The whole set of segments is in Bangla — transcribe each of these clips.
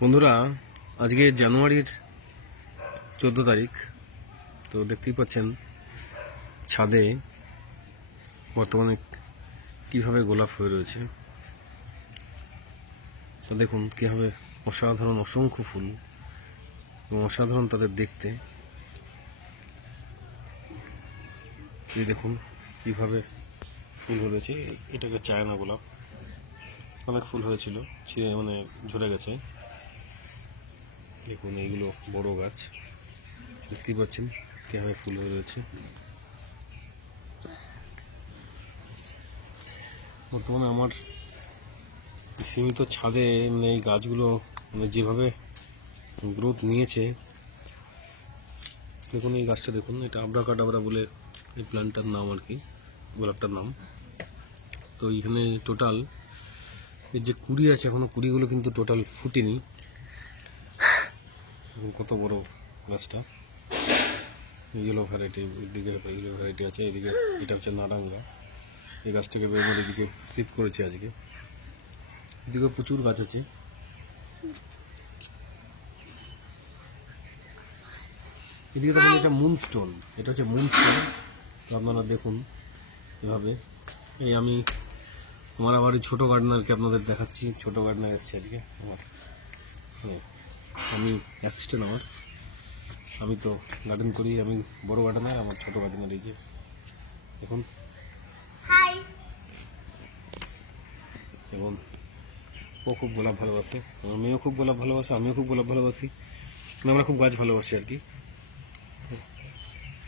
বন্ধুরা, আজকে জানুয়ারির 14 তারিখ। তো দেখতেই পাচ্ছেন ছাদে বর্তমানে কিভাবে গোলাপ হয়ে রয়েছে। তো দেখুন কিভাবে অসাধারণ অসংখ্য ফুল এবং অসাধারণ তাদের দেখতে। এই দেখুন কিভাবে ফুল হয়েছে। এটাকে চায়না গোলাপ, অনেক ফুল হয়েছিল, মানে ঝরে গেছে। দেখুন এইগুলো বড় গাছ, দেখতেই পাচ্ছেন কিভাবে ফুল হয়ে রয়েছে। বর্তমানে আমার সীমিত ছাদে এই গাছগুলো যেভাবে গ্রোথ নিয়েছে, দেখুন এই গাছটা দেখুন, এটা আব্রাকাডাবরা বলে এই প্ল্যান্টটার নাম আর কি, গোলাপটার নাম। তো এখানে টোটাল এর যে কুড়ি আছে, এখনো কুড়িগুলো কিন্তু টোটাল ফুটেনি। কত বড় গাছটা, ইয়েলো ভ্যারাইটি, এদিকে ইয়েলো ভ্যারাইটি আছে, এদিকে এটা হচ্ছে নারাঙ্গা। এই গাছটিকে বের করে এদিকে শিফট করেছে আজকে। এদিকে প্রচুর গাছ আছে। এদিকে দেখুন এটা মুনস্টোন, এটা হচ্ছে মুনস্টোন। তো আপনারা দেখুন এভাবে। এই আমি আমার আবার এই ছোটো গার্ডেনারকে আপনাদের দেখাচ্ছি। ছোটো গার্ডেনার এসছে আজকে আমার, আমি অ্যাসিস্ট্যান্ট। আমি তো গার্ডেন করি, আমি বড় গার্ডেনার, আমার ছোটো গার্ডেনার। এই যে দেখুন, এবং ও খুব গোলাপ ভালোবাসে, আমার মেয়েও খুব গোলাপ ভালোবাসে, আমিও খুব গোলাপ ভালোবাসি, আমরা খুব গাছ ভালোবাসি আর কি।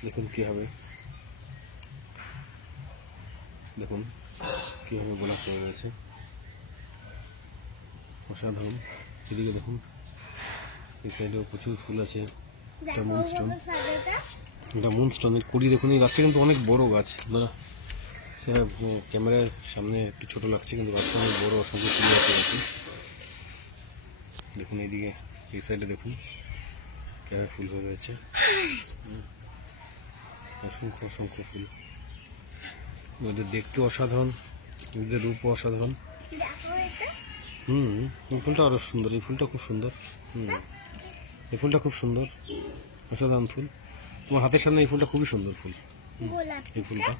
দেখুন কীভাবে, দেখুন কীভাবে গোলাপ হয়ে গেছে, অসাধারণ। এদিকে দেখুন এই সাইডেও প্রচুর ফুল আছে। এটা মুনস্টোন, এটা মুনস্টোনের কুড়ি। দেখুন এই গাছটা কিন্তু অনেক বড় গাছ, না সে ক্যামেরার সামনে একটু ছোট লাগছে, কিন্তু গাছটা অনেক বড়, অসংখ্য ফুল আছে। দেখুন এইদিকে এই সাইডে দেখুন কীভাবে ফুল হয়ে রয়েছে, অসংখ্য অসংখ্য ফুল। ওদের দেখতে অসাধারণ, ওদের রূপ অসাধারণ। এই ফুলটা আরো সুন্দর, এই ফুলটা খুব সুন্দর। এই ফুলটা খুব সুন্দর, অসাধারণ ফুল। তোমার হাতের সামনে এই ফুলটা খুবই সুন্দর ফুল, এই ফুলটা।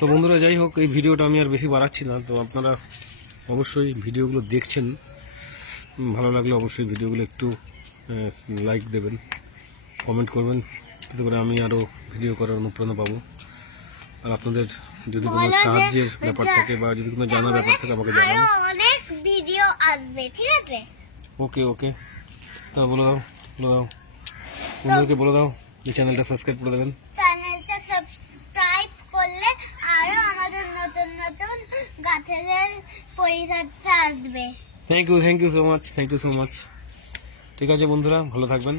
তো বন্ধুরা, যাই হোক, এই ভিডিওটা আমি আর বেশি বাড়াচ্ছি না। তো আপনারা অবশ্যই ভিডিওগুলো দেখছেন, ভালো লাগলে অবশ্যই ভিডিওগুলো একটু লাইক দেবেন, কমেন্ট করবেন, যাতে করে আমি আরও ভিডিও করার অনুপ্রেরণা পাবো। আর আপনাদের যদি কোনো সাহায্যের ব্যাপার থাকে বা যদি কোনো জানার ব্যাপার থাকে আমাকে জানান। অনেক ভিডিও আসবে, ঠিক আছে? ওকে ওকে, তা বলে দাও, বন্ধুদেরকে বলে দাও এই চ্যানেলটা সাবস্ক্রাইব করে দেবেন। চ্যানেলটা সাবস্ক্রাইব করলে আরো আমাদের নতুন নতুন গাছের পরিচর্যা আসবে। থ্যাংক ইউ সো মাচ, ঠিক আছে বন্ধুরা, ভালো থাকবেন।